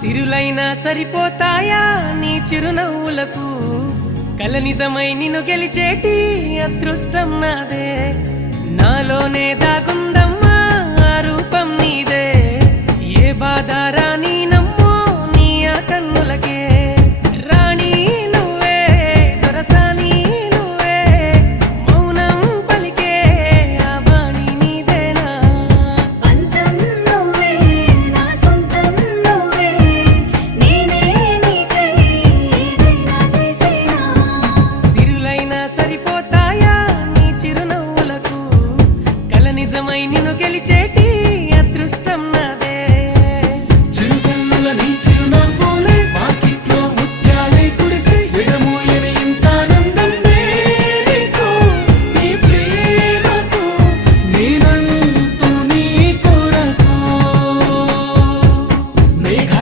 సిరులైనా సరిపోతాయా నీ చిరునవ్వులకు కల నిజమై నిన్ను గెలిచేటి అదృష్టం నాదే నాలోనే దాగుందమ్మా ఆ రూపం నీదే ఏ బాధ రాని